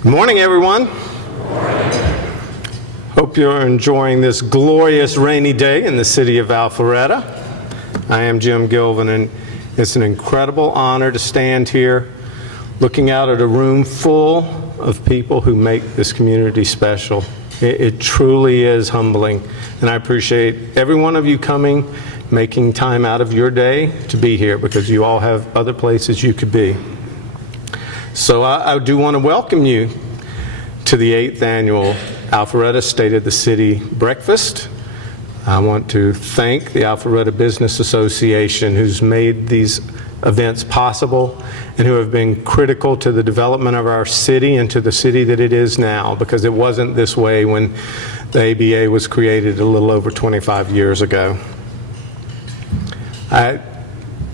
Good morning, everyone. Hope you're enjoying this glorious rainy day in the city of Alpharetta. I am Jim Gilvin, and it's an incredible honor to stand here looking out at a room full of people who make this community special. It truly is humbling, and I appreciate every one of you coming, making time out of your day to be here, because you all have other places you could be. So I do want to welcome you to the 8th annual Alpharetta State of the City Breakfast. I want to thank the Alpharetta Business Association, who's made these events possible and who have been critical to the development of our city and to the city that it is now, because it wasn't this way when the ABA was created a little over 25 years ago. I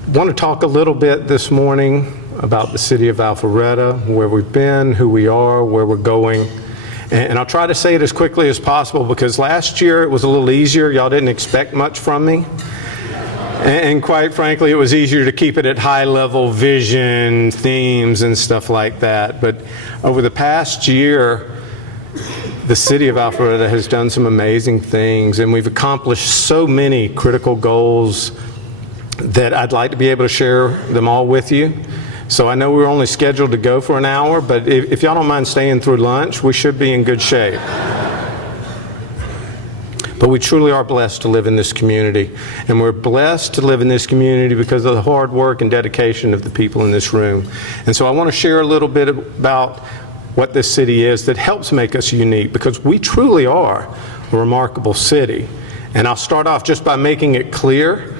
want to talk a little bit this morning about the city of Alpharetta, where we've been, who we are, where we're going. And I'll try to say it as quickly as possible, because last year it was a little easier. Y'all didn't expect much from me. And quite frankly, it was easier to keep it at high level vision, themes, and stuff like that. But over the past year, the city of Alpharetta has done some amazing things, and we've accomplished so many critical goals that I'd like to be able to share them all with you. So I know we're only scheduled to go for an hour, but if y'all don't mind staying through lunch, we should be in good shape. But we truly are blessed to live in this community, and we're blessed to live in this community because of the hard work and dedication of the people in this room. And so I want to share a little bit about what this city is that helps make us unique, because we truly are a remarkable city. And I'll start off just by making it clear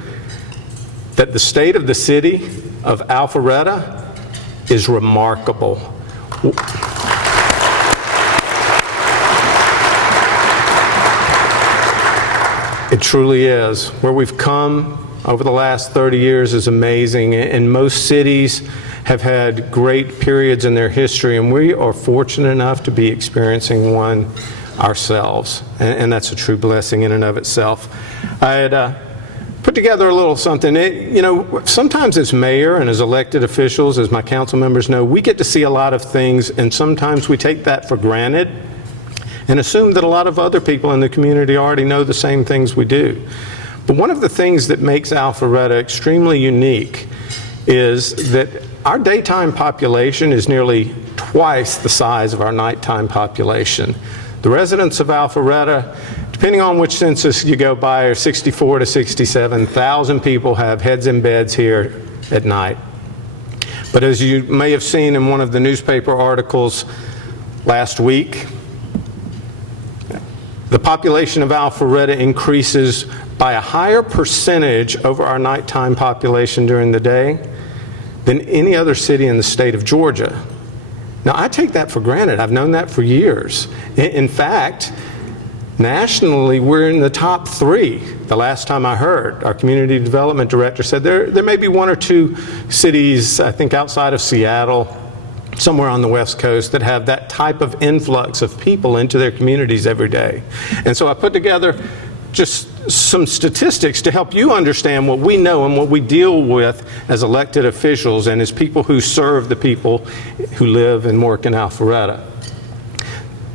that the state of the city of Alpharetta is remarkable. It truly is. Where we've come over the last 30 years is amazing, and most cities have had great periods in their history, and we are fortunate enough to be experiencing one ourselves, and that's a true blessing in and of itself. I had put together a little something. Sometimes as mayor and as elected officials, as my council members know, we get to see a lot of things, and sometimes we take that for granted and assume that a lot of other people in the community already know the same things we do. But one of the things that makes Alpharetta extremely unique is that our daytime population is nearly twice the size of our nighttime population. The residents of Alpharetta, depending on which census you go by, are 64 to 67,000 people have heads in beds here at night. But as you may have seen in one of the newspaper articles last week, the population of Alpharetta increases by a higher percentage over our nighttime population during the day than any other city in the state of Georgia. Now, I take that for granted. I've known that for years. In fact, nationally, we're in the top 3. The last time I heard, our community development director said there may be 1 or 2 cities, I think outside of Seattle, somewhere on the West Coast, that have that type of influx of people into their communities every day. And so I put together just some statistics to help you understand what we know and what we deal with as elected officials and as people who serve the people who live and work in Alpharetta.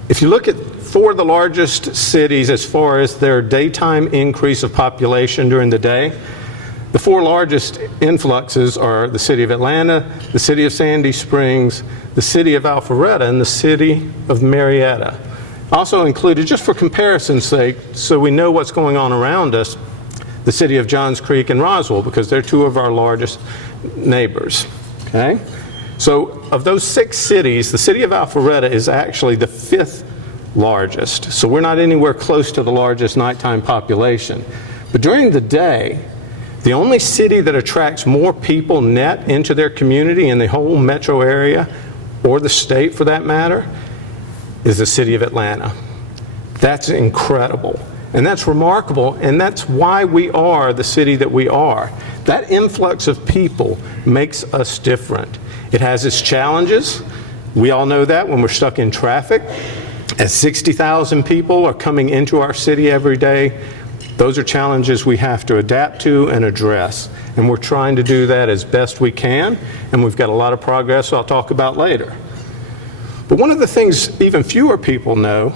If you look at 4 of the largest cities as far as their daytime increase of population during the day, the 4 largest influxes are the city of Atlanta, the city of Sandy Springs, the city of Alpharetta, and the city of Marietta. Also included, just for comparison's sake, so we know what's going on around us, the city of Johns Creek and Roswell, because they're 2 of our largest neighbors. Okay? So of those 6 cities, the city of Alpharetta is actually the 5th largest. So we're not anywhere close to the largest nighttime population. But during the day, the only city that attracts more people net into their community in the whole metro area, or the state for that matter, is the city of Atlanta. That's incredible, and that's remarkable, and that's why we are the city that we are. That influx of people makes us different. It has its challenges. We all know that when we're stuck in traffic. As 60,000 people are coming into our city every day, those are challenges we have to adapt to and address. And we're trying to do that as best we can, and we've got a lot of progress I'll talk about later. But one of the things even fewer people know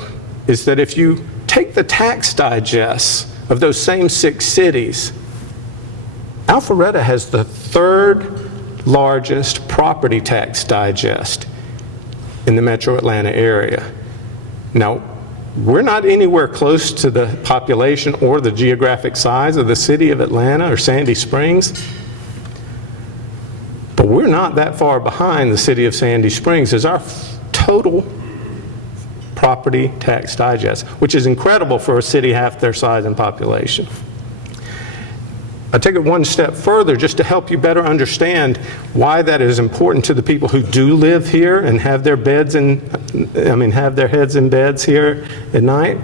is that if you take the tax digests of those same 6 cities, Alpharetta has the 3rd largest property tax digest in the metro Atlanta area. Now, we're not anywhere close to the population or the geographic size of the city of Atlanta or Sandy Springs, but we're not that far behind the city of Sandy Springs as our total property tax digest, which is incredible for a city half their size and population. I take it one step further just to help you better understand why that is important to the people who do live here and have their heads in beds here at night.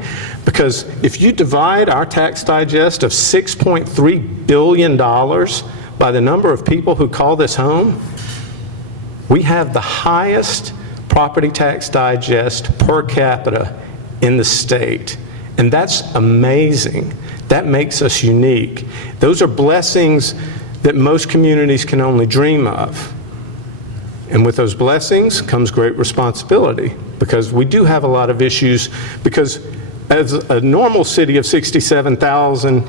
Because if you divide our tax digest of $6.3 billion by the number of people who call this home, we have the highest property tax digest per capita in the state. And that's amazing. That makes us unique. Those are blessings that most communities can only dream of. And with those blessings comes great responsibility, because we do have a lot of issues, because as a normal city of 67,000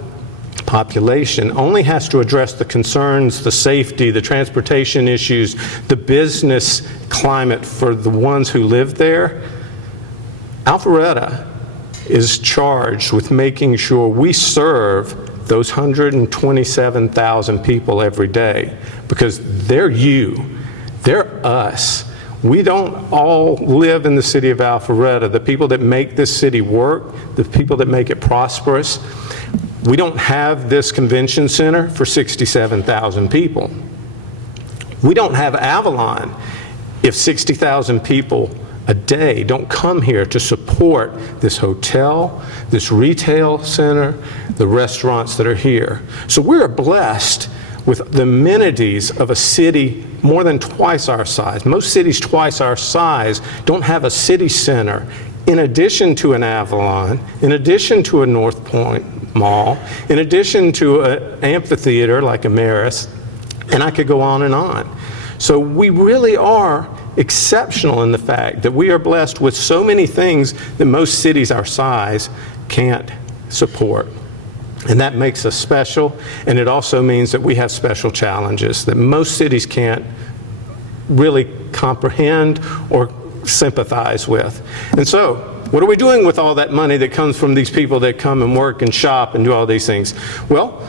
population only has to address the concerns, the safety, the transportation issues, the business climate for the ones who live there, Alpharetta is charged with making sure we serve those 127,000 people every day, because they're you, they're us. We don't all live in the city of Alpharetta. The people that make this city work, the people that make it prosperous. We don't have this convention center for 67,000 people. We don't have Avalon if 60,000 people a day don't come here to support this hotel, this retail center, the restaurants that are here. So we're blessed with the amenities of a city more than twice our size. Most cities twice our size don't have a city center in addition to an Avalon, in addition to a North Point Mall, in addition to an amphitheater like Ameris, and I could go on and on. So we really are exceptional in the fact that we are blessed with so many things that most cities our size can't support. And that makes us special, and it also means that we have special challenges that most cities can't really comprehend or sympathize with. And so, what are we doing with all that money that comes from these people that come and work and shop and do all these things? Well,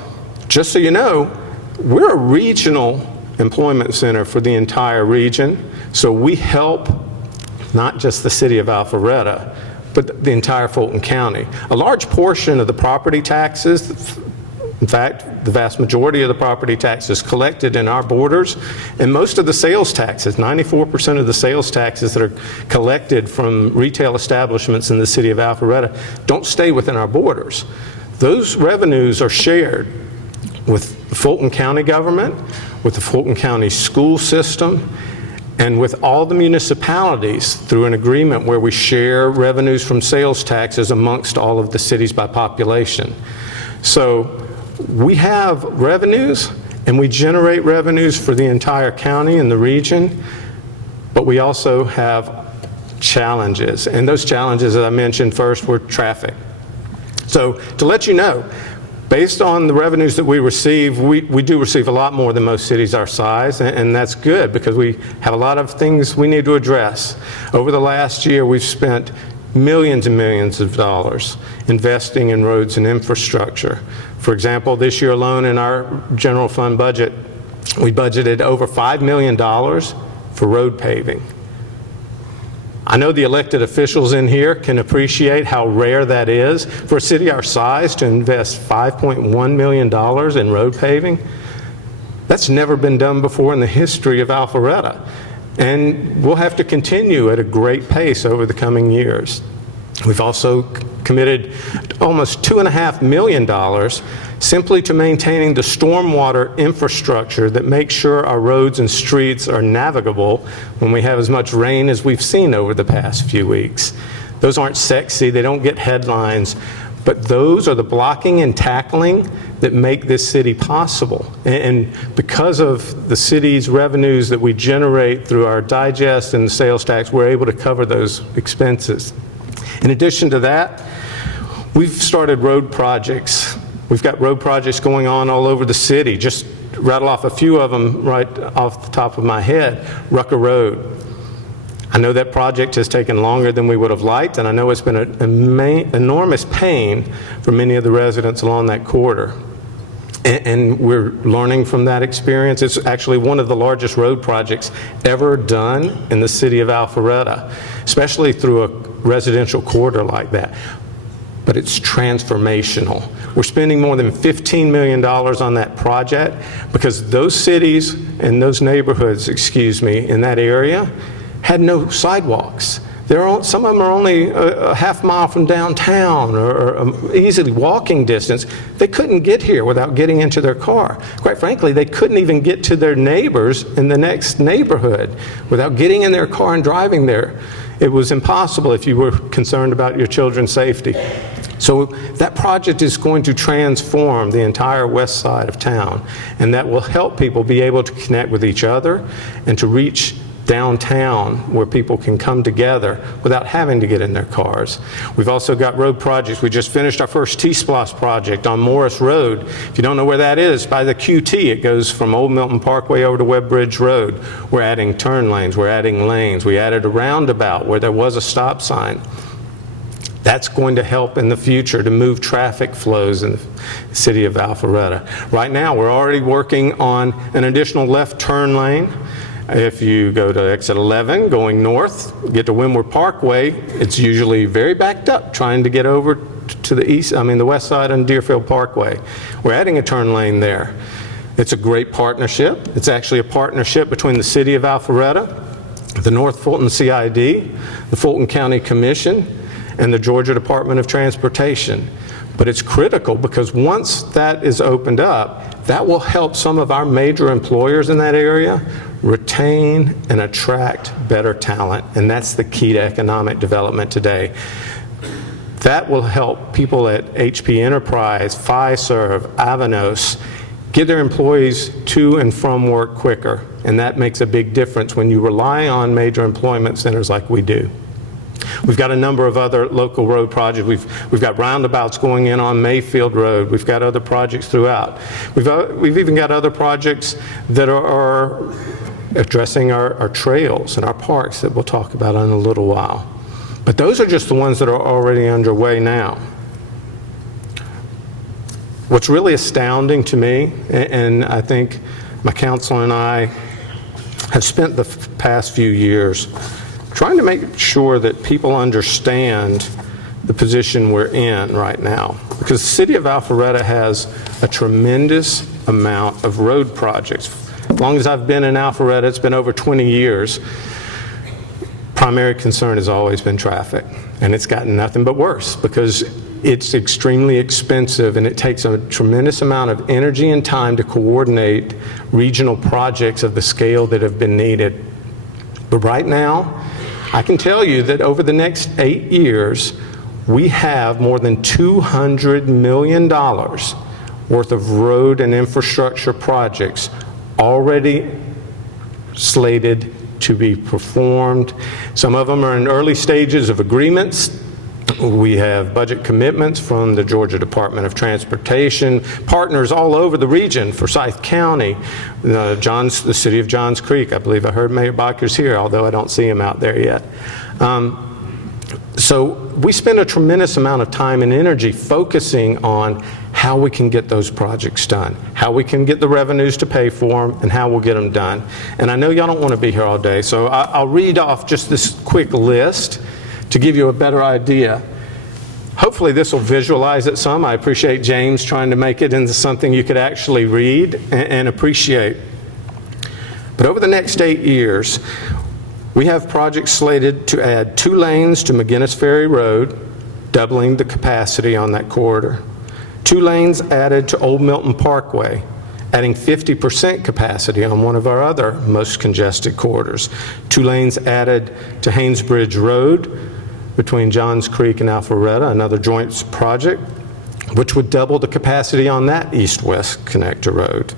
just so you know, we're a regional employment center for the entire region. So we help not just the city of Alpharetta, but the entire Fulton County. A large portion of the property taxes, in fact, the vast majority of the property taxes collected in our borders, and most of the sales taxes, 94% of the sales taxes that are collected from retail establishments in the city of Alpharetta don't stay within our borders. Those revenues are shared with the Fulton County government, with the Fulton County school system, and with all the municipalities through an agreement where we share revenues from sales taxes amongst all of the cities by population. So we have revenues, and we generate revenues for the entire county and the region, but we also have challenges. And those challenges, as I mentioned first, were traffic. So to let you know, based on the revenues that we receive, we do receive a lot more than most cities our size, and that's good because we have a lot of things we need to address. Over the last year, we've spent millions and millions of dollars investing in roads and infrastructure. For example, this year alone in our general fund budget, we budgeted over $5 million for road paving. I know the elected officials in here can appreciate how rare that is for a city our size to invest $5.1 million in road paving. That's never been done before in the history of Alpharetta, and we'll have to continue at a great pace over the coming years. We've also committed almost $2.5 million simply to maintaining the stormwater infrastructure that makes sure our roads and streets are navigable when we have as much rain as we've seen over the past few weeks. Those aren't sexy, they don't get headlines, But those are the blocking and tackling that make this city possible. And because of the city's revenues that we generate through our digest and the sales tax, we're able to cover those expenses. In addition to that, we've started road projects. We've got road projects going on all over the city. Just rattle off a few of them right off the top of my head. Rucker Road. I know that project has taken longer than we would have liked, and I know it's been an enormous pain for many of the residents along that corridor. And we're learning from that experience. It's actually one of the largest road projects ever done in the city of Alpharetta, especially through a residential corridor like that. But it's transformational. We're spending more than $15 million on that project because those cities and those neighborhoods, in that area, had no sidewalks. Some of them are only a half mile from downtown or easily walking distance. They couldn't get here without getting into their car. Quite frankly, they couldn't even get to their neighbors in the next neighborhood without getting in their car and driving there. It was impossible if you were concerned about your children's safety. So that project is going to transform the entire west side of town, and that will help people be able to connect with each other and to reach downtown where people can come together without having to get in their cars. We've also got road projects. We just finished our first T-Splosh project on Morris Road. If you don't know where that is, by the QT, it goes from Old Milton Parkway over to Webb Bridge Road. We're adding turn lanes, we're adding lanes. We added a roundabout where there was a stop sign. That's going to help in the future to move traffic flows in the city of Alpharetta. Right now, we're already working on an additional left turn lane. If you go to exit 11 going north, get to Windward Parkway, it's usually very backed up trying to get over to the west side on Deerfield Parkway. We're adding a turn lane there. It's a great partnership. It's actually a partnership between the city of Alpharetta, the North Fulton CID, the Fulton County Commission, and the Georgia Department of Transportation. But it's critical because once that is opened up, that will help some of our major employers in that area retain and attract better talent, and that's the key to economic development today. That will help people at HP Enterprise, Fiserv, Avanos get their employees to and from work quicker, and that makes a big difference when you rely on major employment centers like we do. We've got a number of other local road projects. We've got roundabouts going in on Mayfield Road. We've got other projects throughout. We've even got other projects that are addressing our trails and our parks that we'll talk about in a little while. But those are just the ones that are already underway now. What's really astounding to me, and I think my council and I have spent the past few years trying to make sure that people understand the position we're in right now. Because the city of Alpharetta has a tremendous amount of road projects. As long as I've been in Alpharetta, it's been over 20 years, primary concern has always been traffic. And it's gotten nothing but worse because it's extremely expensive and it takes a tremendous amount of energy and time to coordinate regional projects of the scale that have been needed. But right now, I can tell you that over the next 8 years, we have more than $200 million worth of road and infrastructure projects already slated to be performed. Some of them are in early stages of agreements. We have budget commitments from the Georgia Department of Transportation, partners all over the region, Forsyth County, the city of Johns Creek. I believe I heard Mayor Bacher's here, although I don't see him out there yet. So we spend a tremendous amount of time and energy focusing on how we can get those projects done, how we can get the revenues to pay for them, and how we'll get them done. And I know y'all don't want to be here all day, so I'll read off just this quick list to give you a better idea. Hopefully this will visualize it some. I appreciate James trying to make it into something you could actually read and appreciate. But over the next 8 years, we have projects slated to add 2 lanes to McGinnis Ferry Road, doubling the capacity on that corridor. 2 lanes added to Old Milton Parkway, adding 50% capacity on one of our other most congested corridors. 2 lanes added to Haynesbridge Road, between Johns Creek and Alpharetta, another joint project, which would double the capacity on that east-west connector road.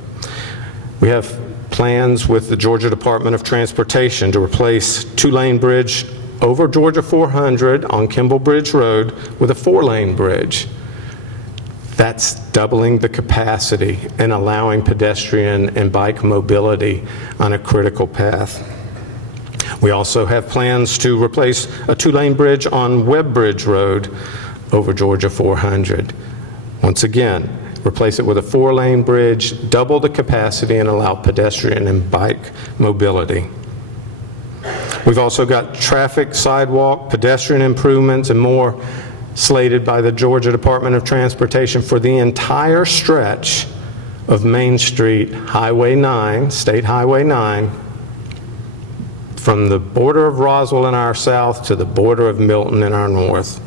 We have plans with the Georgia Department of Transportation to replace two-lane bridge over Georgia 400 on Kimball Bridge Road with a four-lane bridge. That's doubling the capacity and allowing pedestrian and bike mobility on a critical path. We also have plans to replace a two-lane bridge on Webb Bridge Road over Georgia 400. Once again, replace it with a four-lane bridge, double the capacity, and allow pedestrian and bike mobility. We've also got traffic, sidewalk, pedestrian improvements, and more slated by the Georgia Department of Transportation for the entire stretch of Main Street, Highway 9, State Highway 9, from the border of Roswell in our south to the border of Milton in our north.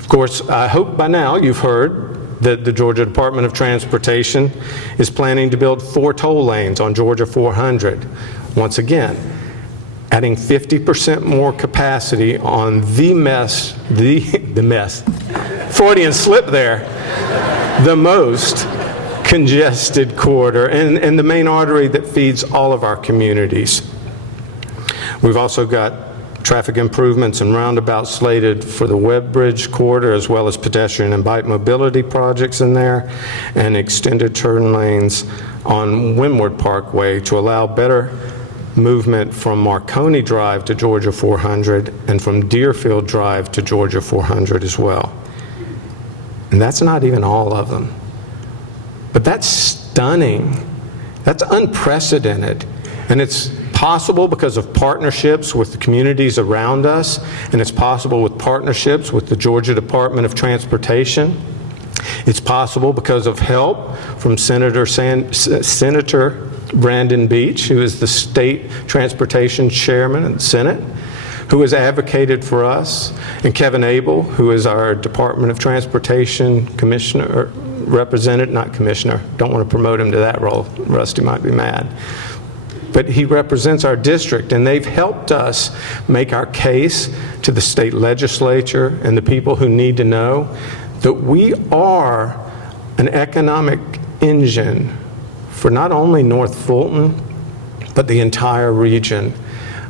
Of course, I hope by now you've heard that the Georgia Department of Transportation is planning to build 4 toll lanes on Georgia 400. Once again, adding 50% more capacity on the mess, Freudian slip there, the most congested corridor and the main artery that feeds all of our communities. We've also got traffic improvements and roundabouts slated for the Webb Bridge corridor, as well as pedestrian and bike mobility projects in there, and extended turn lanes on Windward Parkway to allow better movement from Marconi Drive to Georgia 400 and from Deerfield Drive to Georgia 400 as well. And that's not even all of them. But that's stunning. That's unprecedented. And it's possible because of partnerships with the communities around us, and it's possible with partnerships with the Georgia Department of Transportation. It's possible because of help from Senator Brandon Beach, who is the State Transportation Chairman in the Senate, who has advocated for us, and Kevin Abel, who is our Department of Transportation Commissioner, representative, not commissioner, don't want to promote him to that role, Rusty might be mad. But he represents our district, and they've helped us make our case to the state legislature and the people who need to know that we are an economic engine for not only North Fulton, but the entire region.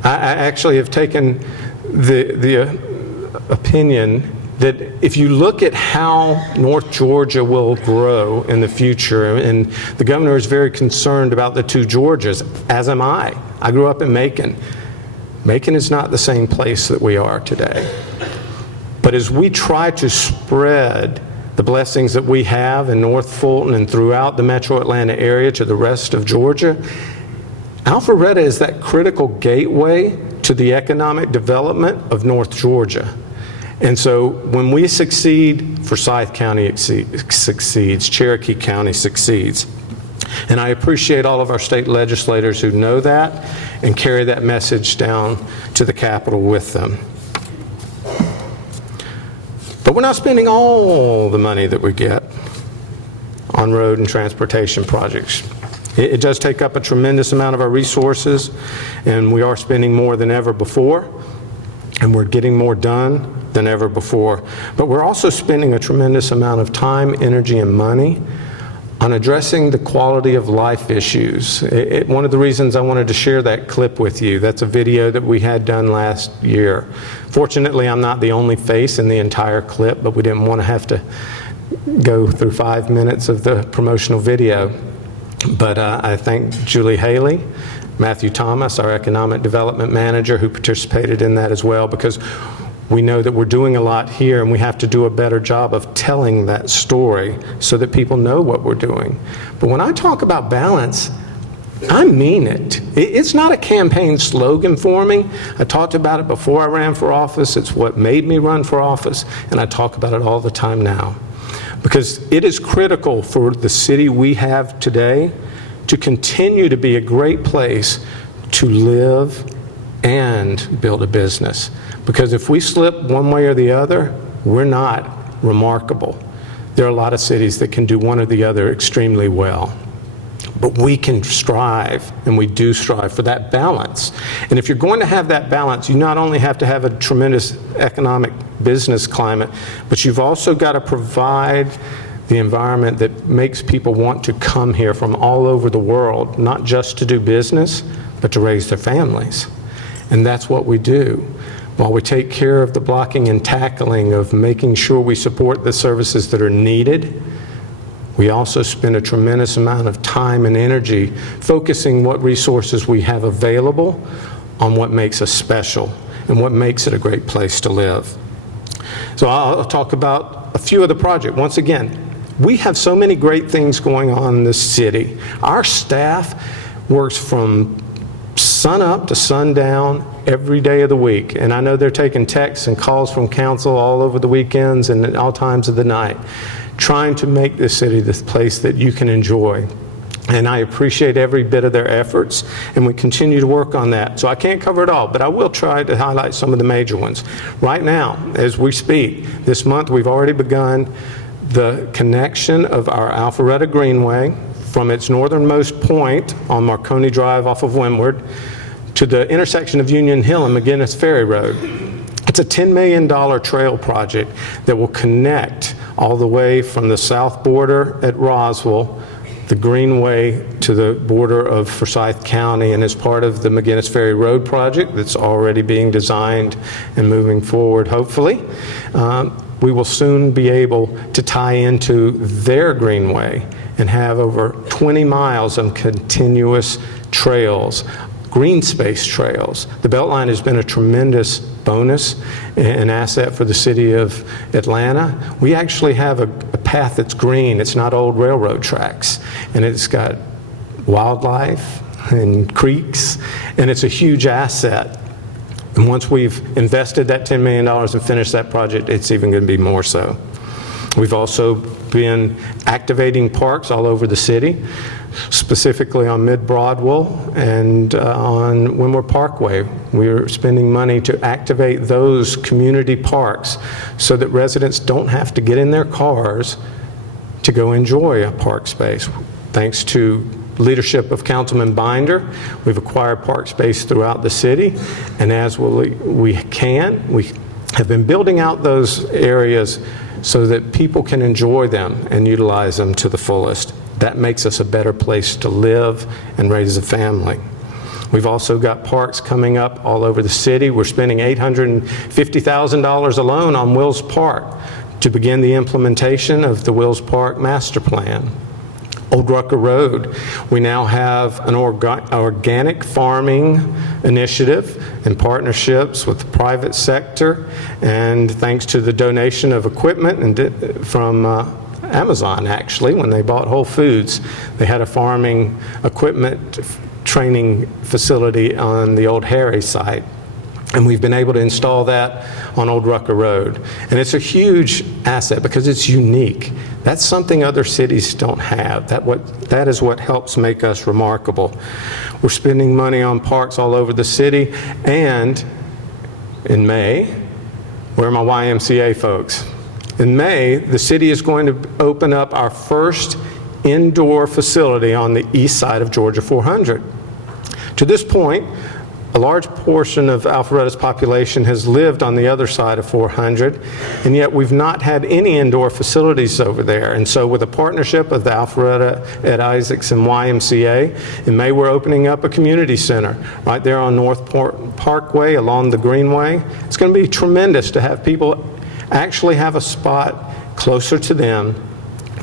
I actually have taken the opinion that if you look at how North Georgia will grow in the future, and the governor is very concerned about the two Georgias, as am I. I grew up in Macon. Macon is not the same place that we are today. But as we try to spread the blessings that we have in North Fulton and throughout the metro Atlanta area to the rest of Georgia, Alpharetta is that critical gateway to the economic development of North Georgia. And so when we succeed, Forsyth County succeeds, Cherokee County succeeds. And I appreciate all of our state legislators who know that and carry that message down to the Capitol with them. But we're not spending all the money that we get on road and transportation projects. It does take up a tremendous amount of our resources, and we are spending more than ever before, and we're getting more done than ever before. But we're also spending a tremendous amount of time, energy, and money on addressing the quality of life issues. One of the reasons I wanted to share that clip with you, that's a video that we had done last year. Fortunately, I'm not the only face in the entire clip, but we didn't want to have to go through 5 minutes of the promotional video. But I thank Julie Haley, Matthew Thomas, our Economic Development Manager, who participated in that as well, because we know that we're doing a lot here, and we have to do a better job of telling that story so that people know what we're doing. But when I talk about balance, I mean it. It's not a campaign slogan for me. I talked about it before I ran for office. It's what made me run for office, and I talk about it all the time now. Because it is critical for the city we have today to continue to be a great place to live and build a business. Because if we slip one way or the other, we're not remarkable. There are a lot of cities that can do one or the other extremely well. But we can strive, and we do strive for that balance. And if you're going to have that balance, you not only have to have a tremendous economic business climate, but you've also got to provide the environment that makes people want to come here from all over the world, not just to do business, but to raise their families. And that's what we do. While we take care of the blocking and tackling of making sure we support the services that are needed, we also spend a tremendous amount of time and energy focusing what resources we have available on what makes us special and what makes it a great place to live. So I'll talk about a few of the projects. Once again, we have so many great things going on in this city. Our staff works from sun up to sundown every day of the week. And I know they're taking texts and calls from council all over the weekends and at all times of the night, trying to make this city the place that you can enjoy. And I appreciate every bit of their efforts, and we continue to work on that. So I can't cover it all, but I will try to highlight some of the major ones. Right now, as we speak, this month we've already begun the connection of our Alpharetta Greenway from its northernmost point on Marconi Drive off of Windward to the intersection of Union Hill and McGinnis Ferry Road. It's a $10 million trail project that will connect all the way from the south border at Roswell, the Greenway, to the border of Forsyth County, and is part of the McGinnis Ferry Road project that's already being designed and moving forward, hopefully. We will soon be able to tie into their Greenway and have over 20 miles of continuous trails, green space trails. The Beltline has been a tremendous bonus and asset for the city of Atlanta. We actually have a path that's green. It's not old railroad tracks, and it's got wildlife and creeks, and it's a huge asset. And once we've invested that $10 million and finished that project, it's even going to be more so. We've also been activating parks all over the city, specifically on Mid-Broadwell and on Windward Parkway. We're spending money to activate those community parks so that residents don't have to get in their cars to go enjoy a park space. Thanks to leadership of Councilman Binder, we've acquired park space throughout the city, and as we have been building out those areas so that people can enjoy them and utilize them to the fullest. That makes us a better place to live and raise a family. We've also got parks coming up all over the city. We're spending $850,000 alone on Wills Park to begin the implementation of the Wills Park Master Plan. Old Rucker Road, we now have an organic farming initiative in partnerships with the private sector, and thanks to the donation of equipment from Amazon, actually, when they bought Whole Foods, they had a farming equipment training facility on the old Harry site. And we've been able to install that on Old Rucker Road. And it's a huge asset because it's unique. That's something other cities don't have. That is what helps make us remarkable. We're spending money on parks all over the city. And in May, where are my YMCA folks? In May, the city is going to open up our first indoor facility on the east side of Georgia 400. To this point, a large portion of Alpharetta's population has lived on the other side of 400, and yet we've not had any indoor facilities over there. And so with a partnership of the Alpharetta, Ed Isaacs, and YMCA, in May we're opening up a community center right there on North Parkway along the Greenway. It's going to be tremendous to have people actually have a spot closer to them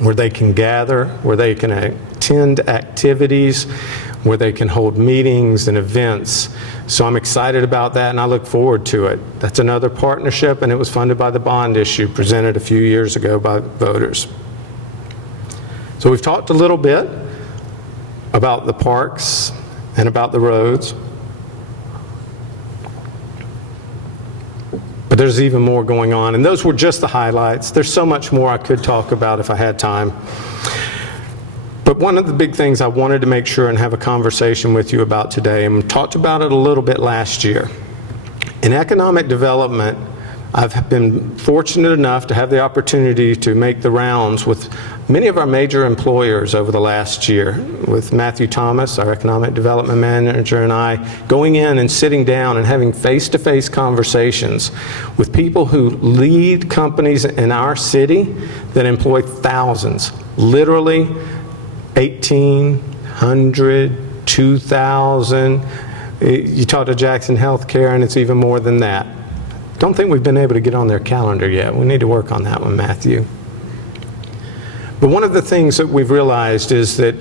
where they can gather, where they can attend activities, where they can hold meetings and events. So I'm excited about that, and I look forward to it. That's another partnership, and it was funded by the bond issue presented a few years ago by voters. So we've talked a little bit about the parks and about the roads. But there's even more going on, and those were just the highlights. There's so much more I could talk about if I had time. But one of the big things I wanted to make sure and have a conversation with you about today, and we talked about it a little bit last year. In economic development, I've been fortunate enough to have the opportunity to make the rounds with many of our major employers over the last year, with Matthew Thomas, our economic development manager, and I going in and sitting down and having face-to-face conversations with people who lead companies in our city that employ thousands, literally 1,800, 2,000. You talk to Jackson Healthcare and it's even more than that. Don't think we've been able to get on their calendar yet. We need to work on that one, Matthew. But one of the things that we've realized is that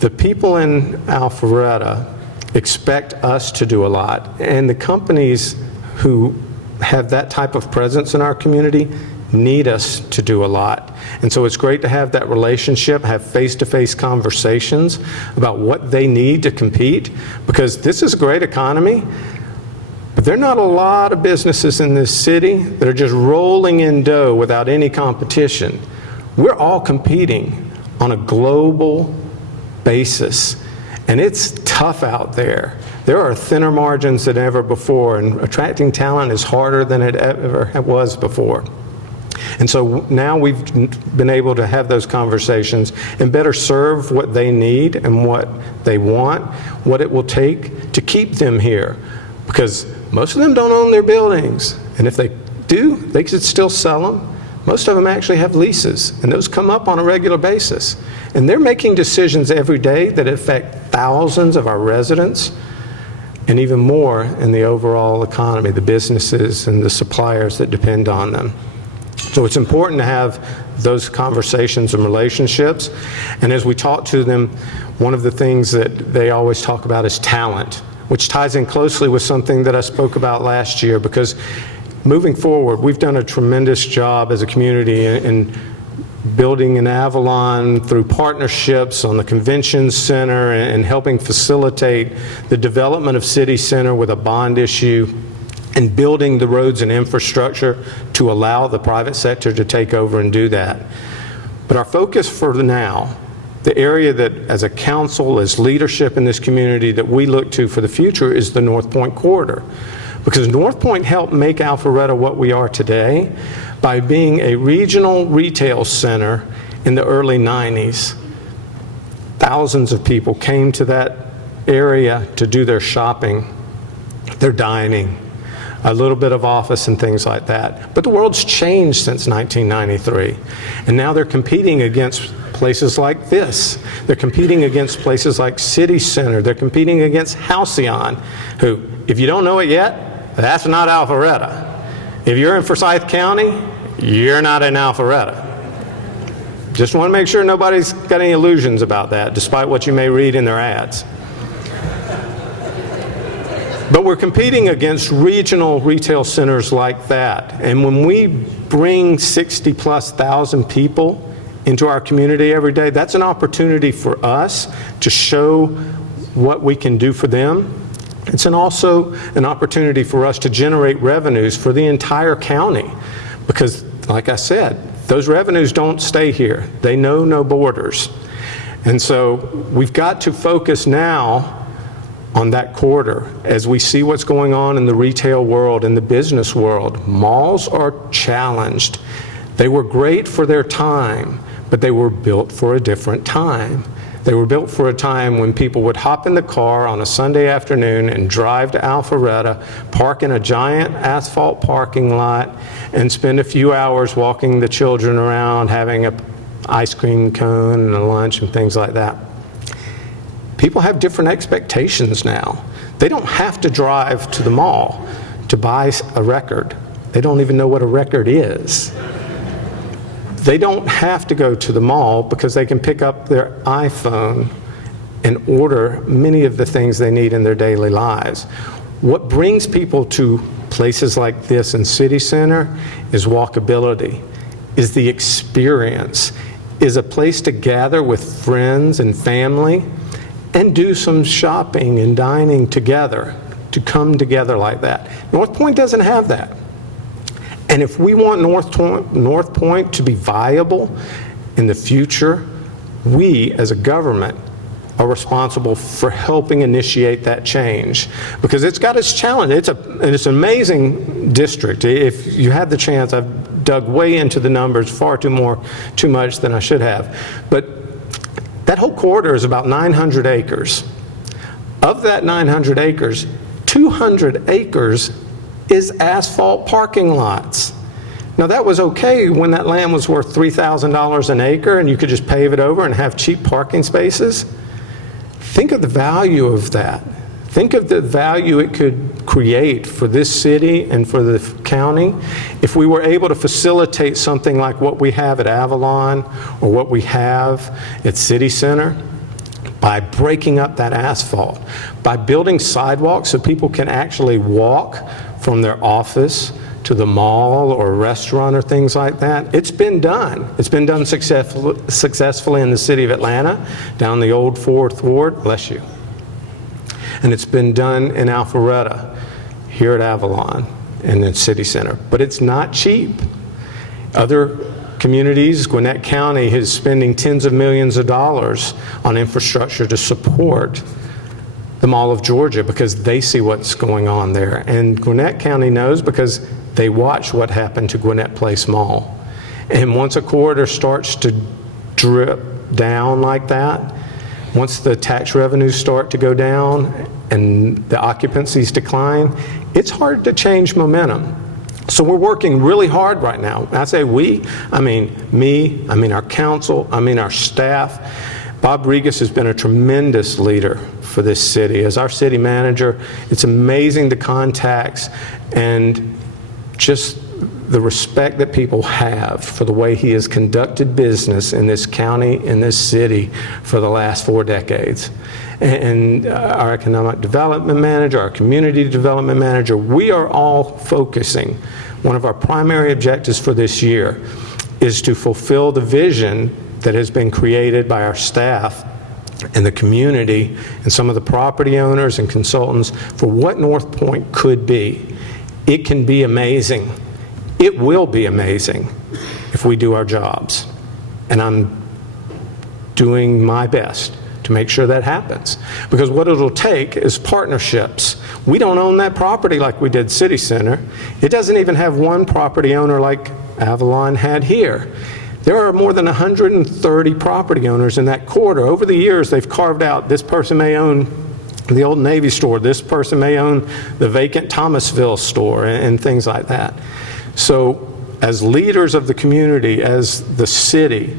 the people in Alpharetta expect us to do a lot, and the companies who have that type of presence in our community need us to do a lot. And so it's great to have that relationship, have face-to-face conversations about what they need to compete, because this is a great economy. But there are not a lot of businesses in this city that are just rolling in dough without any competition. We're all competing on a global basis, and it's tough out there. There are thinner margins than ever before, and attracting talent is harder than it ever was before. And so now we've been able to have those conversations and better serve what they need and what they want, what it will take to keep them here. Because most of them don't own their buildings, and if they do, they could still sell them. Most of them actually have leases, and those come up on a regular basis. And they're making decisions every day that affect thousands of our residents, and even more in the overall economy, the businesses and the suppliers that depend on them. So it's important to have those conversations and relationships. And as we talk to them, one of the things that they always talk about is talent, which ties in closely with something that I spoke about last year, because moving forward, we've done a tremendous job as a community in building in Avalon through partnerships on the convention center and helping facilitate the development of City Center with a bond issue and building the roads and infrastructure to allow the private sector to take over and do that. But our focus for now, the area that as a council, as leadership in this community that we look to for the future, is the North Point corridor. Because North Point helped make Alpharetta what we are today by being a regional retail center in the early 90s. Thousands of people came to that area to do their shopping, their dining, a little bit of office and things like that. But the world's changed since 1993. And now they're competing against places like this. They're competing against places like City Center. They're competing against Halcyon, who, if you don't know it yet, that's not Alpharetta. If you're in Forsyth County, you're not in Alpharetta. Just want to make sure nobody's got any illusions about that, despite what you may read in their ads. But we're competing against regional retail centers like that. And when we bring 60,000+ people into our community every day, that's an opportunity for us to show what we can do for them. It's also an opportunity for us to generate revenues for the entire county. Because, like I said, those revenues don't stay here. They know no borders. And so we've got to focus now on that corridor as we see what's going on in the retail world, in the business world. Malls are challenged. They were great for their time, but they were built for a different time. They were built for a time when people would hop in the car on a Sunday afternoon and drive to Alpharetta, park in a giant asphalt parking lot, and spend a few hours walking the children around, having an ice cream cone and a lunch and things like that. People have different expectations now. They don't have to drive to the mall to buy a record. They don't even know what a record is. They don't have to go to the mall because they can pick up their iPhone and order many of the things they need in their daily lives. What brings people to places like this in City Center is walkability, is the experience, is a place to gather with friends and family and do some shopping and dining together, to come together like that. North Point doesn't have that. And if we want North Point to be viable in the future, we as a government are responsible for helping initiate that change, because it's got its challenge. It's an amazing district. If you had the chance, I've dug way into the numbers, far too much than I should have. But that whole corridor is about 900 acres. Of that 900 acres, 200 acres is asphalt parking lots. Now that was okay when that land was worth $3,000 an acre and you could just pave it over and have cheap parking spaces. Think of the value of that. Think of the value it could create for this city and for the county if we were able to facilitate something like what we have at Avalon or what we have at City Center, by breaking up that asphalt, by building sidewalks so people can actually walk from their office to the mall or a restaurant or things like that. It's been done. It's been done successfully in the city of Atlanta, down the old 4th Ward, bless you. And it's been done in Alpharetta, here at Avalon, and in City Center. But it's not cheap. Other communities, Gwinnett County is spending tens of millions of dollars on infrastructure to support the Mall of Georgia because they see what's going on there. And Gwinnett County knows because they watch what happened to Gwinnett Place Mall. And once a corridor starts to drip down like that, once the tax revenues start to go down and the occupancies decline, it's hard to change momentum. So we're working really hard right now. I say we, I mean me, I mean our council, I mean our staff. Bob Regas has been a tremendous leader for this city. As our city manager, it's amazing the contacts and just the respect that people have for the way he has conducted business in this county, in this city for the last 4 decades. And our economic development manager, our community development manager, we are all focusing. One of our primary objectives for this year is to fulfill the vision that has been created by our staff and the community and some of the property owners and consultants for what North Point could be. It can be amazing. It will be amazing if we do our jobs. And I'm doing my best to make sure that happens. Because what it'll take is partnerships. We don't own that property like we did City Center. It doesn't even have one property owner like Avalon had here. There are more than 130 property owners in that corridor. Over the years, they've carved out, this person may own the old Navy store, this person may own the vacant Thomasville store, and things like that. So as leaders of the community, as the city,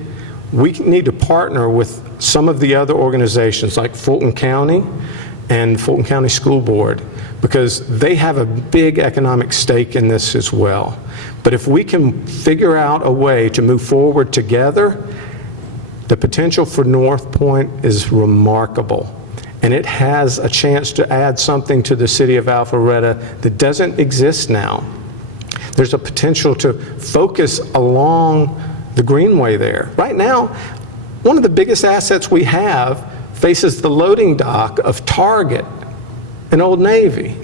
we need to partner with some of the other organizations like Fulton County and Fulton County School Board, because they have a big economic stake in this as well. But if we can figure out a way to move forward together, the potential for North Point is remarkable. And it has a chance to add something to the city of Alpharetta that doesn't exist now. There's a potential to focus along the greenway there. Right now, one of the biggest assets we have faces the loading dock of Target and Old Navy.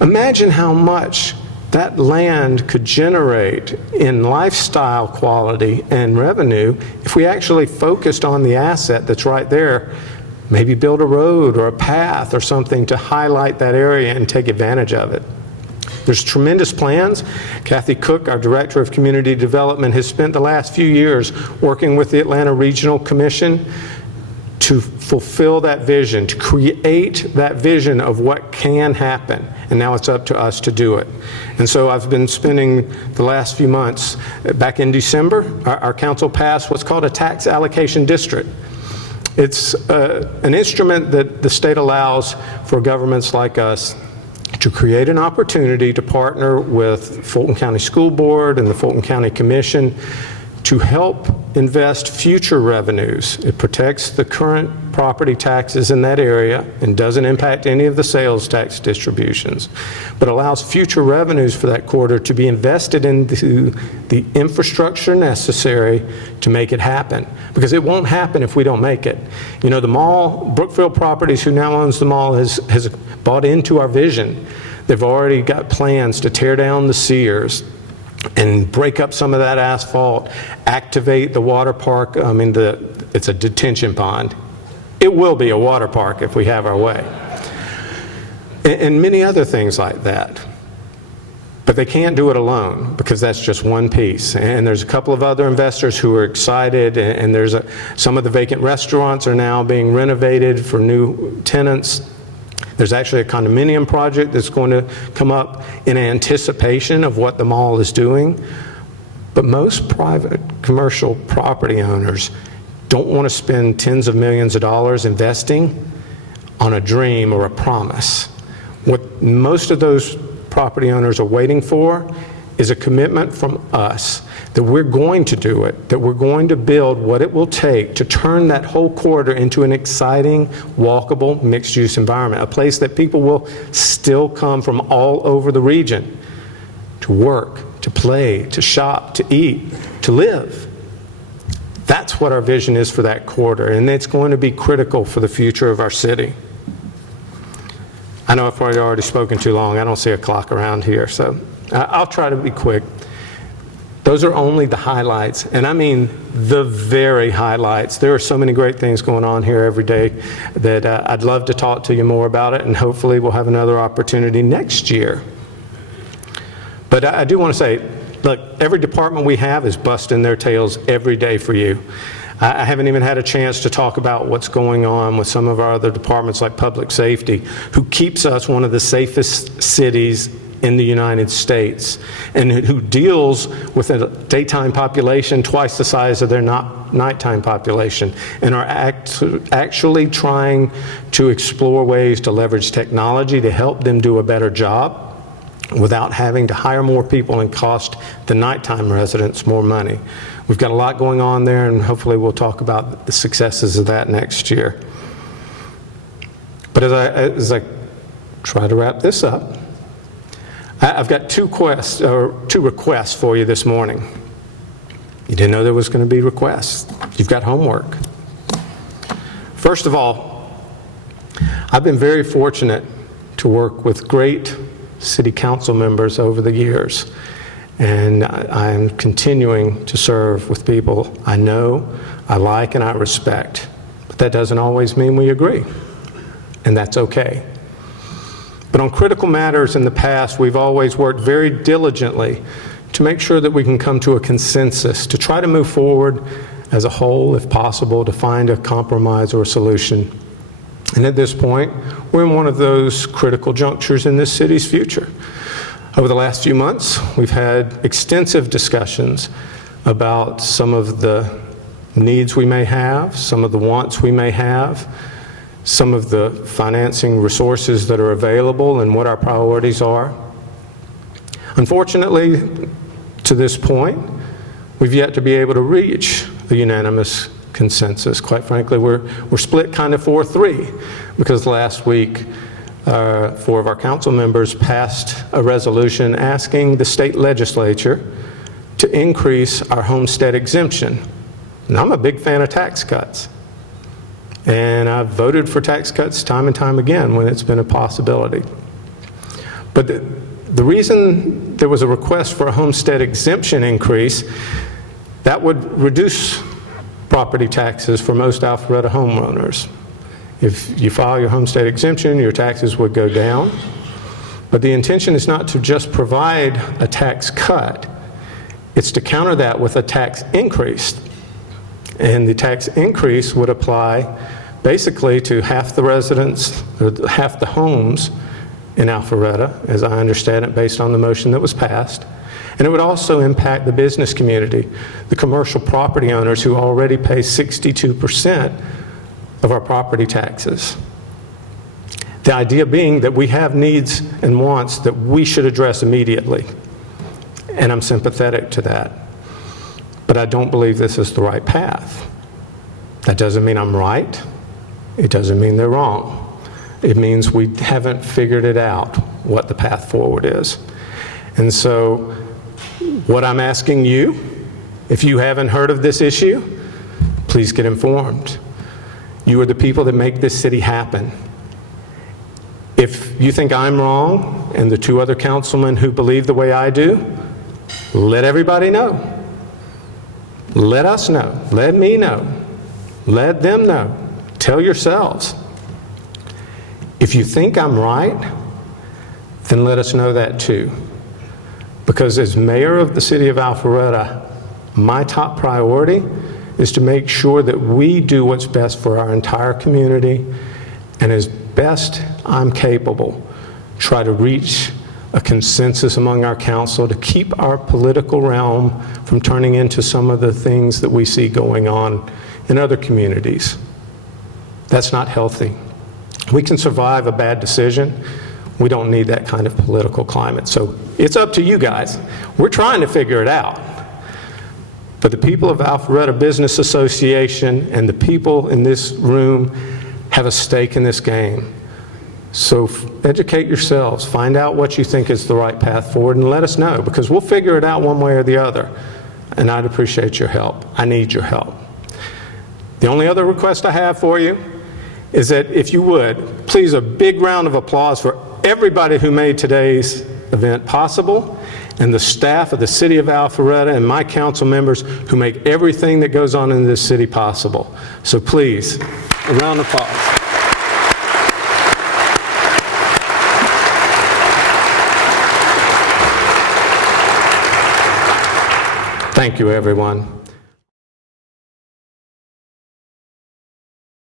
Imagine how much that land could generate in lifestyle quality and revenue if we actually focused on the asset that's right there. Maybe build a road or a path or something to highlight that area and take advantage of it. There's tremendous plans. Kathy Cook, our Director of Community Development, has spent the last few years working with the Atlanta Regional Commission to fulfill that vision, to create that vision of what can happen. And now it's up to us to do it. And so I've been spending the last few months, back in December, our council passed what's called a tax allocation district. It's an instrument that the state allows for governments like us to create an opportunity to partner with Fulton County School Board and the Fulton County Commission to help invest future revenues. It protects the current property taxes in that area and doesn't impact any of the sales tax distributions, but allows future revenues for that corridor to be invested into the infrastructure necessary to make it happen. Because it won't happen if we don't make it. You know, the mall, Brookfield Properties, who now owns the mall, has bought into our vision. They've already got plans to tear down the Sears and break up some of that asphalt, activate the water park. I mean, it's a detention pond. It will be a water park if we have our way. And many other things like that. But they can't do it alone because that's just one piece. And there's a couple of other investors who are excited, and there's some of the vacant restaurants are now being renovated for new tenants. There's actually a condominium project that's going to come up in anticipation of what the mall is doing. But most private commercial property owners don't want to spend tens of millions of dollars investing on a dream or a promise. What most of those property owners are waiting for is a commitment from us that we're going to do it, that we're going to build what it will take to turn that whole corridor into an exciting, walkable, mixed-use environment, a place that people will still come from all over the region to work, to play, to shop, to eat, to live. That's what our vision is for that corridor, and it's going to be critical for the future of our city. I know I've probably already spoken too long. I don't see a clock around here, so I'll try to be quick. Those are only the highlights, and I mean the very highlights. There are so many great things going on here every day that I'd love to talk to you more about it, and hopefully we'll have another opportunity next year. But I do want to say, look, every department we have is busting their tails every day for you. I haven't even had a chance to talk about what's going on with some of our other departments like public safety, who keeps us one of the safest cities in the United States, and who deals with a daytime population twice the size of their nighttime population, and are actually trying to explore ways to leverage technology to help them do a better job without having to hire more people and cost the nighttime residents more money. We've got a lot going on there, and hopefully we'll talk about the successes of that next year. But as I try to wrap this up, I've got two requests for you this morning. You didn't know there was going to be requests. You've got homework. First of all, I've been very fortunate to work with great city council members over the years. And I'm continuing to serve with people I know, I like, and I respect. But that doesn't always mean we agree, and that's okay. But on critical matters in the past, we've always worked very diligently to make sure that we can come to a consensus, to try to move forward as a whole, if possible, to find a compromise or a solution. And at this point, we're in one of those critical junctures in this city's future. Over the last few months, we've had extensive discussions about some of the needs we may have, some of the wants we may have, some of the financing resources that are available, and what our priorities are. Unfortunately, to this point, we've yet to be able to reach a unanimous consensus. Quite frankly, we're split kind of 4-3, because last week, 4 of our council members passed a resolution asking the state legislature to increase our homestead exemption. And I'm a big fan of tax cuts. And I've voted for tax cuts time and time again when it's been a possibility. But the reason there was a request for a homestead exemption increase, that would reduce property taxes for most Alpharetta homeowners. If you file your homestead exemption, your taxes would go down. But the intention is not to just provide a tax cut, it's to counter that with a tax increase. And the tax increase would apply basically to half the residents, or half the homes in Alpharetta, as I understand it, based on the motion that was passed. And it would also impact the business community, the commercial property owners who already pay 62% of our property taxes. The idea being that we have needs and wants that we should address immediately. And I'm sympathetic to that. But I don't believe this is the right path. That doesn't mean I'm right. It doesn't mean they're wrong. It means we haven't figured it out, what the path forward is. And so what I'm asking you, if you haven't heard of this issue, please get informed. You are the people that make this city happen. If you think I'm wrong, and the 2 other councilmen who believe the way I do, let everybody know. Let us know. Let me know. Let them know. tell yourselves, if you think I'm right, then let us know that too. Because as mayor of the city of Alpharetta, my top priority is to make sure that we do what's best for our entire community, and as best I'm capable, try to reach a consensus among our council to keep our political realm from turning into some of the things that we see going on in other communities. That's not healthy. We can survive a bad decision. We don't need that kind of political climate. So it's up to you guys. We're trying to figure it out. But the people of Alpharetta Business Association and the people in this room have a stake in this game. So educate yourselves, find out what you think is the right path forward, and let us know, because we'll figure it out one way or the other. And I'd appreciate your help. I need your help. The only other request I have for you is that if you would, please a big round of applause for everybody who made today's event possible, and the staff of the city of Alpharetta and my council members who make everything that goes on in this city possible. So please, a round of applause. Thank you, everyone.